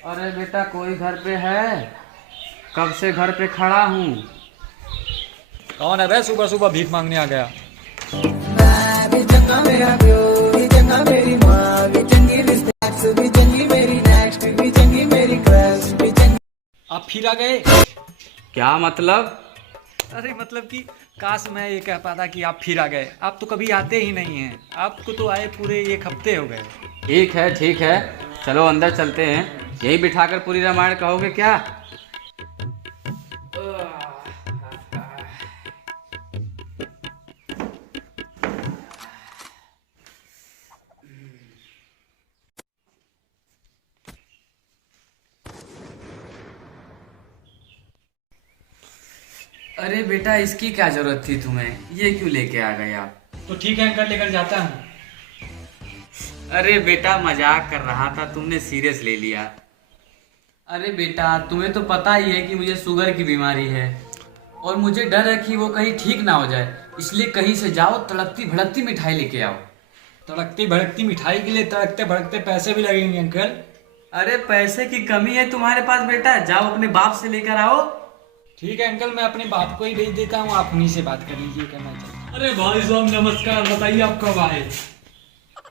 अरे बेटा कोई घर पे है? कब से घर पे खड़ा हूँ। कौन है बे सुबह सुबह भीख मांगने आ गया? आप फिर आ गए? क्या मतलब? अरे मतलब कि काश मैं ये कह पाता कि आप फिर आ गए। आप तो कभी आते ही नहीं हैं। आपको तो आए पूरे 1 हफ्ते हो गए। ठीक है, चलो अंदर चलते हैं। यही बिठाकर पूरी रामायण कहोगे क्या? अरे बेटा इसकी क्या जरूरत थी तुम्हें? ये क्यों लेके आ गए आप? तो ठीक है अंकल, लेकर जाता हूँ। अरे बेटा मजाक कर रहा था, तुमने सीरियस ले लिया। अरे बेटा तुम्हें तो पता ही है कि मुझे शुगर की बीमारी है और मुझे डर है कि वो कहीं ठीक ना हो जाए, इसलिए कहीं से जाओ तड़कती भड़कती मिठाई लेके आओ। तड़कती भड़कती मिठाई के लिए तड़कते भड़कते पैसे भी लगेंगे अंकल। अरे पैसे की कमी है तुम्हारे पास बेटा? जाओ अपने बाप से लेकर आओ। ठीक है अंकल, मैं अपने बाप को ही भेज देता हूँ, आप उन्हीं से बात कर लीजिए करना चाहिए। अरे भाई साहब नमस्कार, बताइए आप कब आए?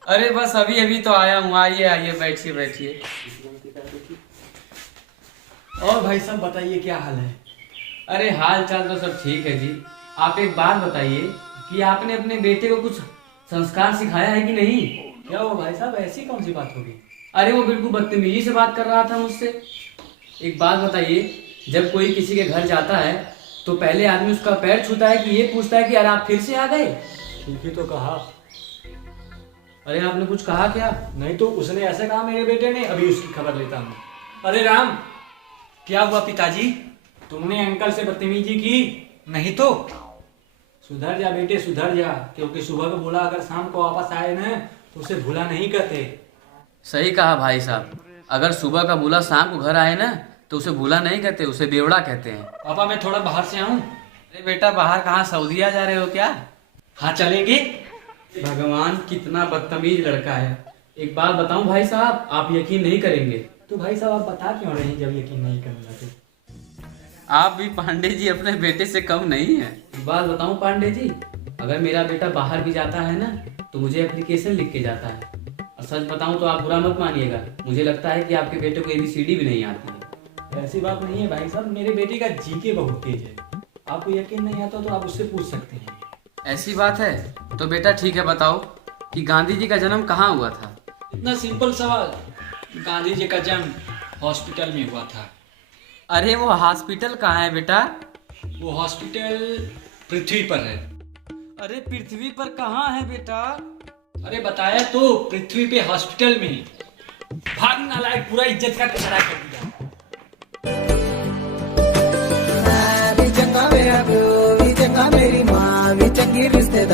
अरे बस अभी अभी तो आया हूँ। आइए आइए बैठिए बैठिए। और भाई साहब बताइए क्या हाल है? अरे हाल चाल तो सब ठीक है जी। आप एक बात बताइए कि आपने अपने बेटे को कुछ संस्कार सिखाया है कि नहीं? क्या हुआ भाई साहब, ऐसी कौन सी बात होगी? अरे वो बिल्कुल बदतमीजी से बात कर रहा था मुझसे। एक बात बताइए, जब कोई किसी के घर जाता है तो पहले आदमी उसका पैर छूता है कि ये पूछता है कि अरे आप फिर से आ गए? ठीक ही तो कहा। अरे आपने कुछ कहा क्या? नहीं तो उसने ऐसे कहा मेरे बेटे ने, अभी उसकी खबर लेता हूँ। अरे राम, क्या हुआ पिताजी? तुमने अंकल से बदतमीजी की? नहीं तो। सुधर जा बेटे सुधर जा, क्योंकि सुबह को बोला अगर शाम को वापस आए ना तो उसे भूला नहीं करते। सही कहा भाई साहब, अगर सुबह का बुला शाम को घर आए ना तो उसे भूला नहीं कहते, उसे बेवड़ा कहते हैं। पापा मैं थोड़ा बाहर से आऊं? अरे बेटा बाहर कहाँ, सऊदीया जा रहे हो क्या? हाँ चलेंगे। भगवान कितना बदतमीज लड़का है। एक बात बताऊं भाई साहब, आप यकीन नहीं करेंगे। तो भाई साहब आप बता क्यों रहे हैं जब यकीन नहीं करना तो? आप भी पांडे जी अपने बेटे से कम नहीं है। एक बात बताऊं पांडे जी, अगर मेरा बेटा बाहर भी जाता है ना तो मुझे एप्लीकेशन लिख के जाता है। और सच बताऊं तो आप बुरा मत मानिएगा, मुझे लगता है कि आपके बेटे को ABCD भी नहीं आती है। ऐसी बात नहीं है भाई साहब, मेरे बेटे का जीके बहुत तेज है। आपको यकीन नहीं आता तो आप उससे पूछ सकते हैं। ऐसी बात है तो बेटा ठीक है, बताओ कि गांधी जी का जन्म कहाँ हुआ था? इतना सिंपल सवाल। गांधी जी का जन्म हॉस्पिटल में हुआ था। अरे वो हॉस्पिटल कहाँ है बेटा? वो हॉस्पिटल पृथ्वी पर है। अरे पृथ्वी पर कहाँ है बेटा? अरे बताया तो, पृथ्वी पे हॉस्पिटल में। भाग नालायक, पूरा इज्जत का कचरा कर दिया।